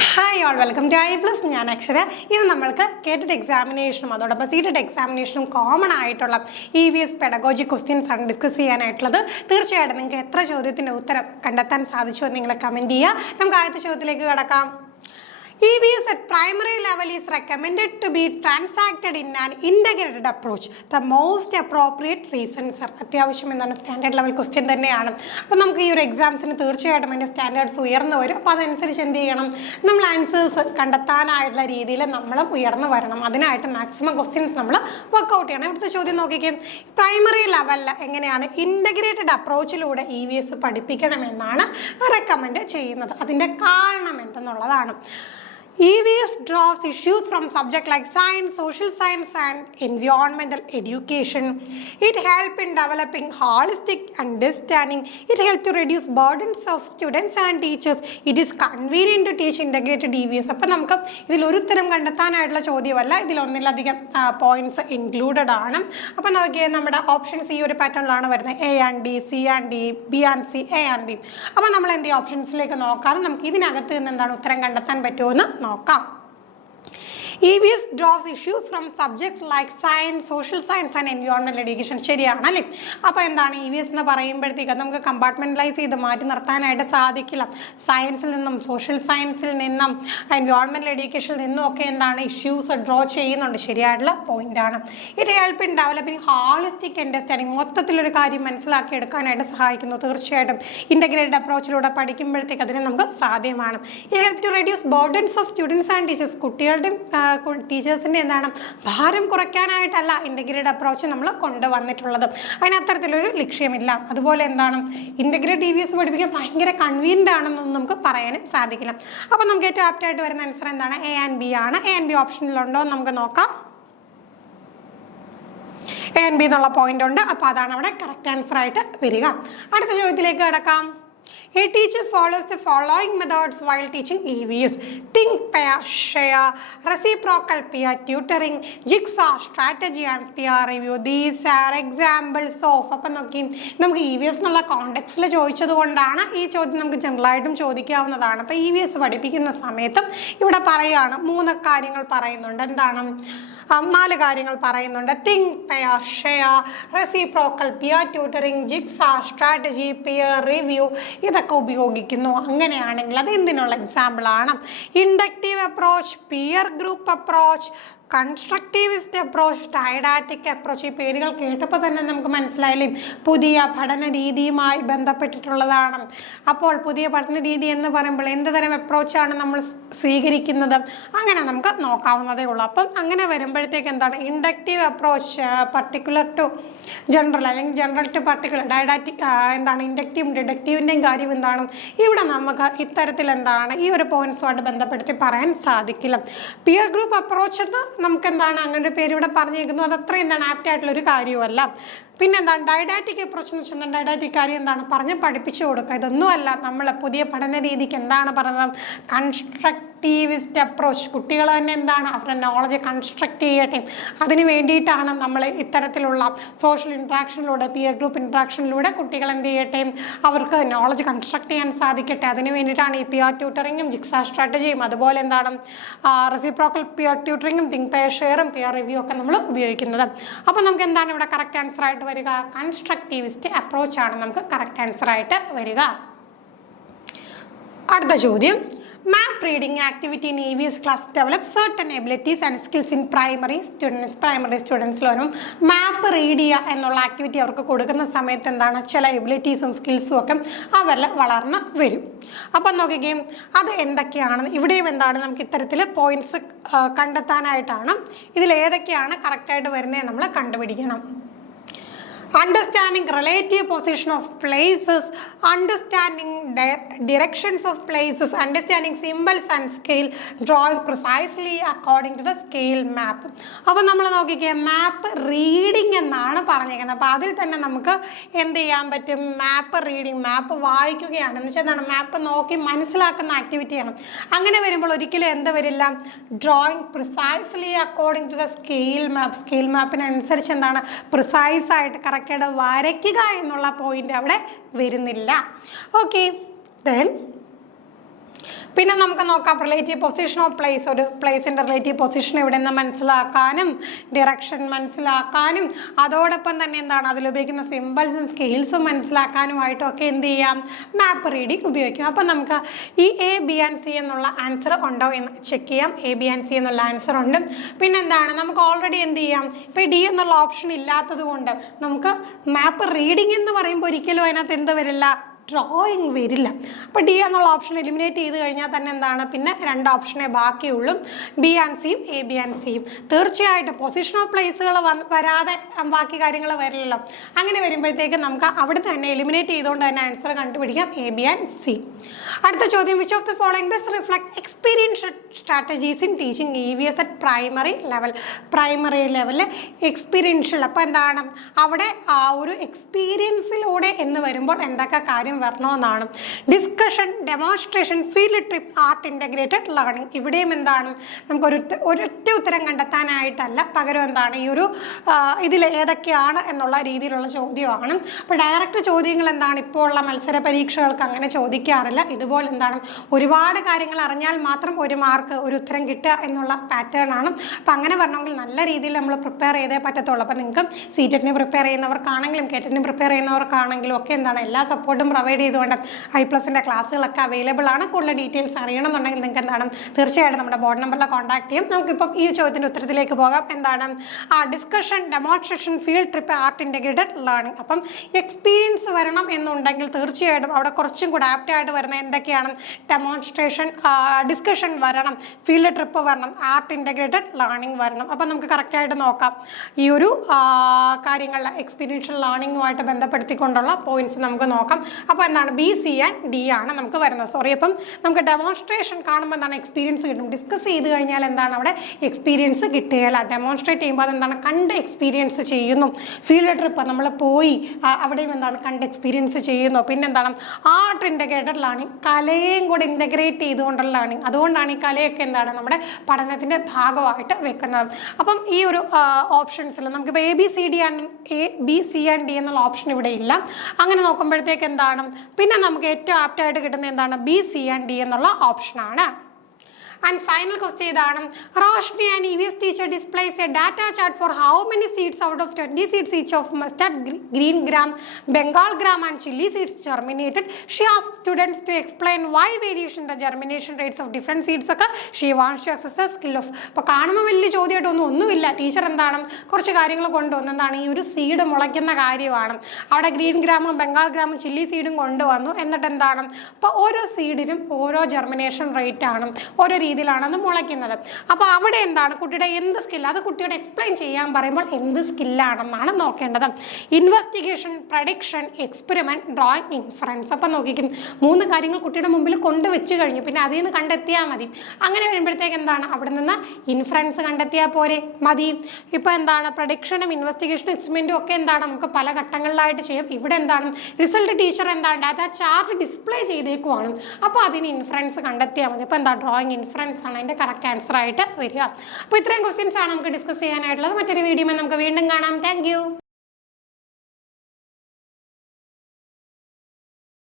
Hi all, welcome to I plus. ഞാൻ അക്ഷര. ഇന്ന് നമ്മൾക്ക് കേറ്റഡ് എക്സാമിനേഷനും അതോടൊപ്പം സീറ്റഡ് എക്സാമിനേഷനും കോമൺ ആയിട്ടുള്ള EVS പെഡഗോജി ക്വസ്റ്റ്യൻസ് ആണ് ഡിസ്കസ് ചെയ്യാനായിട്ടുള്ളത്. തീർച്ചയായിട്ടും നിങ്ങൾക്ക് എത്ര ചോദ്യത്തിൻ്റെ ഉത്തരം കണ്ടെത്താൻ സാധിച്ചു എന്ന് നിങ്ങൾ കമൻറ്റ് ചെയ്യുക. നമുക്ക് ആദ്യത്തെ ചോദ്യത്തിലേക്ക് കടക്കാം. EVS at primary level is recommended to be transacted in an integrated approach. The most appropriate reasons are. അത്യാവശ്യം എന്താണ് സ്റ്റാൻഡേർഡ് ലെവൽ ക്വസ്റ്റ്യൻ തന്നെയാണ്. അപ്പോൾ നമുക്ക് ഈ ഒരു എക്സാംസിന് തീർച്ചയായിട്ടും അതിൻ്റെ സ്റ്റാൻഡേർഡ്സ് ഉയർന്നു വരും. അപ്പോൾ അതനുസരിച്ച് എന്ത് ചെയ്യണം, നമ്മൾ ആൻസേഴ്സ് കണ്ടെത്താനായിട്ടുള്ള രീതിയിൽ നമ്മളും ഉയർന്നു വരണം. അതിനായിട്ട് മാക്സിമം ക്വസ്റ്റ്യൻസ് നമ്മൾ വർക്കൗട്ട് ചെയ്യണം. ഇവിടുത്തെ ചോദ്യം നോക്കിക്കേ, പ്രൈമറി ലെവലിൽ എങ്ങനെയാണ് ഇൻ്റഗ്രേറ്റഡ് അപ്രോച്ചിലൂടെ EVS പഠിപ്പിക്കണമെന്നാണ് റെക്കമെൻഡ് ചെയ്യുന്നത്. അതിൻ്റെ കാരണം എന്തെന്നുള്ളതാണ്. EVS draws issues from subjects like science, social science and environmental education. It helps in developing holistic understanding. It helps to reduce burdens of students and teachers. It is convenient to teach integrated EVS. അപ്പോൾ നമുക്ക് ഇതിൽ ഒരു ഉത്തരം കണ്ടെത്താനായിട്ടുള്ള ചോദ്യമല്ല, ഇതിൽ ഒന്നിലധികം points included ആണ്. അപ്പോൾ നോക്കിയാൽ നമ്മുടെ ഓപ്ഷൻസ് ഈ ഒരു പാറ്റേണിലാണ് വരുന്നത്. A and D, C and D, B and C, A and B. അപ്പോൾ നമ്മൾ എന്ത് ചെയ്യും, ഓപ്ഷൻസിലേക്ക് നോക്കാതെ നമുക്ക് ഇതിനകത്ത് നിന്ന് എന്താണ് ഉത്തരം കണ്ടെത്താൻ പറ്റുമെന്ന് നോക്കാം. EVS draws issues from subjects like science, social science and environmental education. ശരിയാണല്ലേ? അപ്പോൾ എന്താണ് EVS എന്ന് പറയുമ്പോഴത്തേക്ക് നമുക്ക് കമ്പാർട്ട്മെൻറ്റലൈസ് ചെയ്ത് മാറ്റി നിർത്താനായിട്ട് സാധിക്കില്ല. സയൻസിൽ നിന്നും സോഷ്യൽ സയൻസിൽ നിന്നും എൻവയോൺമെൻറ്റൽ എഡ്യൂക്കേഷനിൽ നിന്നും ഒക്കെ എന്താണ് ഇഷ്യൂസ് ഡ്രോ ചെയ്യുന്നുണ്ട്. ശരിയായിട്ടുള്ള പോയിൻ്റാണ്. It help in developing holistic understanding. മൊത്തത്തിലൊരു കാര്യം മനസ്സിലാക്കി എടുക്കാനായിട്ട് സഹായിക്കുന്നു. തീർച്ചയായിട്ടും ഇൻ്റഗ്രേറ്റഡ് അപ്രോച്ചിലൂടെ പഠിക്കുമ്പോഴത്തേക്ക് അതിന് നമുക്ക് സാധ്യമാണ്. It help to reduce burdens of students and teachers. കുട്ടികളുടെയും ടീച്ചേഴ്സിൻ്റെ എന്താണ് ഭാരം കുറയ്ക്കാനായിട്ടല്ല ഇൻ്റഗ്രേറ്റഡ് അപ്രോച്ച് നമ്മൾ കൊണ്ടുവന്നിട്ടുള്ളത്. അതിന് അത്തരത്തിലൊരു ലക്ഷ്യമില്ല. അതുപോലെ എന്താണ് ഇൻ്റഗ്രേറ്റ് EVS പഠിപ്പിക്കാൻ ഭയങ്കര കൺവീനിയൻ്റ് ആണെന്നൊന്നും നമുക്ക് പറയാനും സാധിക്കില്ല. അപ്പോൾ നമുക്ക് ഏറ്റവും ആപ്റ്റായിട്ട് വരുന്ന ആൻസർ എന്താണ്? A and B ആണ്. A and B ഓപ്ഷനിലുണ്ടോ എന്ന് നമുക്ക് നോക്കാം. A and B എന്നുള്ള പോയിന്റ് ഉണ്ട്. അപ്പോൾ അതാണ് അവിടെ കറക്റ്റ് ആൻസർ ആയിട്ട് വരിക. അടുത്ത ചോദ്യത്തിലേക്ക് കടക്കാം. A teacher follows the following methods while teaching EVS: think, pair, share, reciprocal peer tutoring, jigsaw strategy and peer review. These are examples of. അപ്പം നോക്കി, നമുക്ക് EVS എന്നുള്ള കോണ്ടെക്സ്റ്റിൽ ചോദിച്ചത് കൊണ്ടാണ് ഈ ചോദ്യം നമുക്ക് ജനറലായിട്ടും ചോദിക്കാവുന്നതാണ്. അപ്പോൾ EVS പഠിപ്പിക്കുന്ന സമയത്തും ഇവിടെ പറയുകയാണ്, 3 കാര്യങ്ങൾ പറയുന്നുണ്ട്. എന്താണ്? 4 കാര്യങ്ങൾ പറയുന്നുണ്ട്. Think, pair, share, reciprocal peer tutoring, jigsaw strategy, peer review ഇതൊക്കെ ഉപയോഗിക്കുന്നു. അങ്ങനെയാണെങ്കിൽ അത് എന്തിനുള്ള എക്സാമ്പിളാണ്? Inductive approach, peer group approach, constructivist approach, didactic approach. ഈ പേരുകൾ കേട്ടപ്പോൾ തന്നെ നമുക്ക് മനസ്സിലായില്ലേ പുതിയ പഠന രീതിയുമായി ബന്ധപ്പെട്ടിട്ടുള്ളതാണ്. അപ്പോൾ പുതിയ പഠന രീതി എന്ന് പറയുമ്പോൾ എന്ത് തരം അപ്രോച്ചാണ് നമ്മൾ സ്വീകരിക്കുന്നത്, അങ്ങനെ നമുക്ക് നോക്കാവുന്നതേ ഉള്ളൂ. അപ്പം അങ്ങനെ വരുമ്പോഴത്തേക്ക് എന്താണ് inductive approach, particular to general അല്ലെങ്കിൽ ജനറൽ ടു പർട്ടിക്കുലർ, ഡൈഡാറ്റിക് എന്താണ് ഇൻഡക്റ്റീവും ഡിഡക്റ്റീവിൻ്റെയും കാര്യം എന്താണ് ഇവിടെ നമുക്ക് ഇത്തരത്തിൽ എന്താണ് ഈ ഒരു പോയിന്റ്സുമായിട്ട് ബന്ധപ്പെടുത്തി പറയാൻ സാധിക്കില്ല. പിയർ ഗ്രൂപ്പ് അപ്രോച്ച് എന്ന് നമുക്ക് എന്താണ് അങ്ങനെ ഒരു പേര് ഇവിടെ പറഞ്ഞേക്കുന്നു, അത് അത്ര എന്താണ് ആപ്റ്റ് ആയിട്ടുള്ളൊരു കാര്യമല്ല. പിന്നെ എന്താണ് ഡൈഡാറ്റിക് അപ്രോച്ച് എന്ന് വെച്ചാൽ ഡൈഡാറ്റിക് കാര്യം എന്താണ് പറഞ്ഞ് പഠിപ്പിച്ചു കൊടുക്കുക. ഇതൊന്നുമല്ല നമ്മൾ പുതിയ പഠന രീതിക്ക് എന്താണ് പറയുന്നത്, കൺസ്ട്രക്റ്റീവിസ്റ്റ് അപ്രോച്ച്. കുട്ടികൾ തന്നെ എന്താണ് അവരുടെ നോളജ് കൺസ്ട്രക്റ്റ് ചെയ്യട്ടെ, അതിന് വേണ്ടിയിട്ടാണ് നമ്മൾ ഇത്തരത്തിലുള്ള സോഷ്യൽ ഇൻട്രാക്ഷനിലൂടെ പിയർ ഗ്രൂപ്പ് ഇൻട്രാക്ഷനിലൂടെ കുട്ടികൾ എന്ത് ചെയ്യട്ടെ, അവർക്ക് നോളജ് കൺസ്ട്രക്ട് ചെയ്യാൻ സാധിക്കട്ടെ. അതിന് വേണ്ടിയിട്ടാണ് ഈ പിയർ ട്യൂട്ടറിങ്ങും ജിഗ്സാ സ്ട്രാറ്റജിയും അതുപോലെ എന്താണ് റെസിപ്രോക്കൽ പിയർ ട്യൂട്ടറിങ്ങും തിങ്ക്, പെയർ, ഷെയറും പിയർ റിവ്യൂ ഒക്കെ നമ്മൾ ഉപയോഗിക്കുന്നത്. അപ്പോൾ നമുക്ക് എന്താണ് ഇവിടെ കറക്റ്റ് ആൻസർ ആയിട്ട് വരിക? കൺസ്ട്രക്റ്റീവിസ്റ്റ് അപ്രോച്ച് ആണ് നമുക്ക് കറക്റ്റ് ആൻസർ ആയിട്ട് വരിക. അടുത്ത ചോദ്യം, map reading activity in EVS class develop certain abilities and skills in primary students. Primary സ്റ്റുഡൻസിലും മാപ്പ് റീഡ് ചെയ്യുക എന്നുള്ള ആക്ടിവിറ്റി അവർക്ക് കൊടുക്കുന്ന സമയത്ത് എന്താണ് ചില എബിലിറ്റീസും സ്കിൽസും ഒക്കെ അവരിൽ വളർന്ന് വരും. അപ്പം നോക്കുകയും അത് എന്തൊക്കെയാണെന്ന് ഇവിടെയും എന്താണ് നമുക്ക് ഇത്തരത്തിൽ പോയിന്റ്സ് കണ്ടെത്താനായിട്ടാണ്. ഇതിൽ ഏതൊക്കെയാണ് കറക്റ്റായിട്ട് വരുന്നത് നമ്മൾ കണ്ടുപിടിക്കണം. Understanding relative position of places, understanding directions of places, understanding symbols and scale, drawing precisely according to the scale map. അപ്പോൾ നമ്മൾ നോക്കിക്കേ, മാപ്പ് റീഡിംഗ് എന്നാണ് പറഞ്ഞിരിക്കുന്നത്. അപ്പോൾ അതിൽ തന്നെ നമുക്ക് എന്ത് ചെയ്യാൻ പറ്റും, മാപ്പ് റീഡിംഗ്, മാപ്പ് വായിക്കുകയാണ് എന്ന് വെച്ചാൽ എന്താണ് മാപ്പ് നോക്കി മനസ്സിലാക്കുന്ന ആക്ടിവിറ്റിയാണ്. അങ്ങനെ വരുമ്പോൾ ഒരിക്കലും എന്ത് വരില്ല, drawing precisely according to the scale map. Scale മാപ്പിനനുസരിച്ച് എന്താണ് പ്രിസൈസ് ആയിട്ട് കറക്റ്റ് വരയ്ക്കുക എന്നുള്ള പോയിന്റ് അവിടെ വരുന്നില്ല. ഓക്കെ, ദെൻ പിന്നെ നമുക്ക് നോക്കാം റിലേറ്റീവ് പൊസിഷൻ ഓഫ് പ്ലേസ്. ഒരു പ്ലേസിൻ്റെ റിലേറ്റീവ് പൊസിഷൻ എവിടെ നിന്ന് മനസ്സിലാക്കാനും ഡിറക്ഷൻ മനസ്സിലാക്കാനും അതോടൊപ്പം തന്നെ എന്താണ് അതിലുപയോഗിക്കുന്ന സിമ്പിൾസും സ്കെയിൽസും മനസ്സിലാക്കാനുമായിട്ടും ഒക്കെ എന്ത് ചെയ്യാം, മാപ്പ് റീഡിങ് ഉപയോഗിക്കും. അപ്പം നമുക്ക് ഈ എ ബി ആൻഡ് സി എന്നുള്ള ആൻസർ ഉണ്ടോ എന്ന് ചെക്ക് ചെയ്യാം. എ ബി ആൻഡ് സി എന്നുള്ള ആൻസർ ഉണ്ട്. പിന്നെന്താണ് നമുക്ക് ഓൾറെഡി എന്ത് ചെയ്യാം, ഇപ്പോൾ ഡി എന്നുള്ള ഓപ്ഷൻ ഇല്ലാത്തത് കൊണ്ട് നമുക്ക് മാപ്പ് റീഡിങ് എന്ന് പറയുമ്പോൾ ഒരിക്കലും അതിനകത്ത് എന്ത് വരില്ല, ഡ്രോയിങ് വരില്ല. അപ്പോൾ ഡി എന്നുള്ള ഓപ്ഷൻ എലിമിനേറ്റ് ചെയ്ത് കഴിഞ്ഞാൽ തന്നെ എന്താണ് പിന്നെ 2 ഓപ്ഷനേ ബാക്കിയുള്ളൂ, ബി ആൻഡ് സിയും എ ബി ആൻഡ് സിയും. തീർച്ചയായിട്ടും പൊസിഷൻ ഓഫ് പ്ലേസുകൾ വരാതെ ബാക്കി കാര്യങ്ങൾ വരില്ലല്ലോ. അങ്ങനെ വരുമ്പോഴത്തേക്ക് നമുക്ക് അവിടെ തന്നെ എലിമിനേറ്റ് ചെയ്തുകൊണ്ട് തന്നെ ആൻസർ കണ്ടുപിടിക്കാം, എ ബി ആൻഡ് സി. അടുത്ത ചോദ്യം, which of the following best reflect experience strategies in teaching EVS at primary level. Primary ലെവലിൽ എക്സ്പീരിയൻഷ്യൽ, അപ്പോൾ എന്താണ് അവിടെ ആ ഒരു എക്സ്പീരിയൻസിലൂടെ എന്ന് വരുമ്പോൾ എന്തൊക്കെ കാര്യം വരണമെന്നാണ്. Discussion, demonstration, field trip, art integrated learning. ഇവിടെയും എന്താണ് നമുക്ക് ഒരൊറ്റ ഉത്തരം കണ്ടെത്താനായിട്ടല്ല, പകരം എന്താണ് ഈ ഒരു ഇതിൽ ഏതൊക്കെയാണ് എന്നുള്ള രീതിയിലുള്ള ചോദ്യമാണ്. അപ്പോൾ ഡയറക്റ്റ് ചോദ്യങ്ങൾ എന്താണ് ഇപ്പോൾ ഉള്ള മത്സര പരീക്ഷകൾക്ക് അങ്ങനെ ചോദിക്കാറില്ല. ഇതുപോലെ എന്താണ് ഒരുപാട് കാര്യങ്ങൾ അറിഞ്ഞാൽ മാത്രം 1 മാർക്ക് ഒരു ഉത്തരം കിട്ടുക എന്നുള്ള പാറ്റേൺ ആണ്. അപ്പോൾ അങ്ങനെ വരണമെങ്കിൽ നല്ല രീതിയിൽ നമ്മൾ പ്രിപ്പയർ ചെയ്തേ പറ്റത്തുള്ളൂ. അപ്പോൾ നിങ്ങൾക്ക് CTET-ന് പ്രിപ്പയർ ചെയ്യുന്നവർക്കാണെങ്കിലും CAT-ന് പ്രിപ്പയർ ചെയ്യുന്നവർക്കാണെങ്കിലും ഒക്കെ എന്താണ് എല്ലാ സപ്പോർട്ടും പ്രൊവൈഡ് ചെയ്തുകൊണ്ട് I+ൻ്റെ ക്ലാസ്സുകളൊക്കെ അവൈലബിൾ ആണ്. കൂടുതൽ ഡീറ്റെയിൽസ് അറിയണമെന്നുണ്ടെങ്കിൽ നിങ്ങൾക്ക് എന്താണ് തീർച്ചയായിട്ടും നമ്മുടെ ബോർഡ് നമ്പറിൽ കോൺടാക്ട് ചെയ്യും. നമുക്കിപ്പം ഈ ചോദ്യത്തിൻ്റെ ഉത്തരത്തിലേക്ക് പോകാം. എന്താണ് discussion, demonstration, field trip, art integrated learning. അപ്പം എക്സ്പീരിയൻസ് വരണം എന്നുണ്ടെങ്കിൽ തീർച്ചയായിട്ടും അവിടെ കുറച്ചും കൂടെ ആപ്റ്റായിട്ട് വരുന്ന എന്തൊക്കെയാണ്, ഡെമോൺസ്ട്രേഷൻ, ഡിസ്കഷൻ വരണം, ഫീൽഡ് ട്രിപ്പ് വരണം, ആർട്ട് ഇൻ്റഗ്രേറ്റഡ് ലേണിംഗ് വരണം. അപ്പം നമുക്ക് കറക്റ്റായിട്ട് നോക്കാം ഈ ഒരു കാര്യങ്ങളിൽ എക്സ്പീരിയൻഷ്യൽ ലേണിംഗുമായിട്ട് ബന്ധപ്പെടുത്തിക്കൊണ്ടുള്ള പോയിന്റ്സ് നമുക്ക് നോക്കാം. അപ്പോൾ എന്താണ് ബി, സി ആൻഡ് ഡി ആണ് നമുക്ക് വരുന്നത്. സോറി, അപ്പം നമുക്ക് ഡെമോൺസ്ട്രേഷൻ കാണുമ്പോൾ എന്താണ് എക്സ്പീരിയൻസ് കിട്ടും. ഡിസ്കസ് ചെയ്ത് കഴിഞ്ഞാൽ എന്താണ് അവിടെ എക്സ്പീരിയൻസ് കിട്ടുകയില്ല. ഡെമോൺസ്ട്രേറ്റ് ചെയ്യുമ്പോൾ അതെന്താണ് കണ്ട് എക്സ്പീരിയൻസ് ചെയ്യുന്നു. ഫീൽഡ് ട്രിപ്പ് നമ്മൾ പോയി അവിടെയും എന്താണ് കണ്ട് എക്സ്പീരിയൻസ് ചെയ്യുന്നു. പിന്നെന്താണ് ആർട്ട് ഇൻ്റഗ്രേറ്റഡ് ലേണിംഗ്, കലയും കൂടെ ഇൻ്റഗ്രേറ്റ് ചെയ്തുകൊണ്ടുള്ള ലേണിംഗ്. അതുകൊണ്ടാണ് ഈ കലയൊക്കെ എന്താണ് നമ്മുടെ പഠനത്തിൻ്റെ ഭാഗമായിട്ട് വെക്കുന്നത്. അപ്പം ഈ ഒരു ഓപ്ഷൻസിൽ നമുക്കിപ്പോൾ A B C and D എന്നുള്ള ഓപ്ഷൻ ഇവിടെ ഇല്ല. അങ്ങനെ നോക്കുമ്പോഴത്തേക്ക് എന്താണ് പിന്നെ നമുക്ക് ഏറ്റവും ആപ്റ്റായിട്ട് കിട്ടുന്നത് എന്താണ്, ബി, സി ആൻഡ് ഡി എന്നുള്ള ഓപ്ഷനാണ്. And final question ഇതാണ്, Roshni and EVS teacher displays a data chart for how many seeds out of 20 seeds each of mustard, green gram, Bengal gram and chili seeds germinated. She asked students to explain why variation in the germination rates of different seeds ഒക്കെ she wants to access the skill of. അപ്പോൾ കാണുമ്പോൾ വലിയ ചോദ്യമായിട്ടൊന്നുമില്ല. Teacher എന്താണ് കുറച്ച് കാര്യങ്ങൾ കൊണ്ടുവന്നു. എന്താണ് ഈ ഒരു സീഡ് മുളയ്ക്കുന്ന കാര്യമാണ്. അവിടെ ഗ്രീൻ ഗ്രാമും ബംഗാൾ ഗ്രാമും ചില്ലി സീഡും കൊണ്ടുവന്നു. എന്നിട്ട് എന്താണ് അപ്പോൾ ഓരോ സീഡിനും ഓരോ ജെർമിനേഷൻ റേറ്റ് ആണ്, ഓരോ രീതിയിലാണെന്ന് മുളയ്ക്കുന്നത്. അപ്പോൾ അവിടെ എന്താണ് കുട്ടിയുടെ എന്ത് സ്കിൽ, അത് കുട്ടിയോട് എക്സ്പ്ലെയിൻ ചെയ്യാൻ പറയുമ്പോൾ എന്ത് സ്കില്ലാണെന്നാണ് നോക്കേണ്ടത്. Investigation, prediction, experiment, drawing, inference. അപ്പം നോക്കിക്കും 3 കാര്യങ്ങൾ കുട്ടിയുടെ മുമ്പിൽ കൊണ്ടുവച്ച് കഴിഞ്ഞു. പിന്നെ അതിൽ നിന്ന് കണ്ടെത്തിയാൽ മതി. അങ്ങനെ വരുമ്പോഴത്തേക്ക് എന്താണ് അവിടെ നിന്ന് ഇൻഫറൻസ് കണ്ടെത്തിയാൽ പോരെ മതി. ഇപ്പോൾ എന്താണ് പ്രഡിക്ഷനും ഇൻവെസ്റ്റിഗേഷനും എക്സ്പെരിമെൻറ്റും ഒക്കെ എന്താണ് നമുക്ക് പല ഘട്ടങ്ങളിലായിട്ട് ചെയ്യും. ഇവിടെ എന്താണ് റിസൾട്ട് ടീച്ചർ എന്താണ് ഡാറ്റ ചാർട്ട് ഡിസ്പ്ലേ ചെയ്തേക്കുവാണ്. അപ്പോൾ അതിന് ഇൻഫറൻസ് കണ്ടെത്തിയാൽ മതി. ഇപ്പോൾ എന്താ ഡ്രോയിങ് ഇൻഫറൻസ് ആണ് അതിൻ്റെ കറക്റ്റ് ആൻസർ ആയിട്ട് വരിക. അപ്പോൾ ഇത്രയും ക്വസ്റ്റ്യൻസ് ആണ് നമുക്ക് ഡിസ്കസ് ചെയ്യാനായിട്ടുള്ളത്. മറ്റൊരു വീഡിയോയിൽ നമുക്ക് വീണ്ടും കാണാം. Thank you.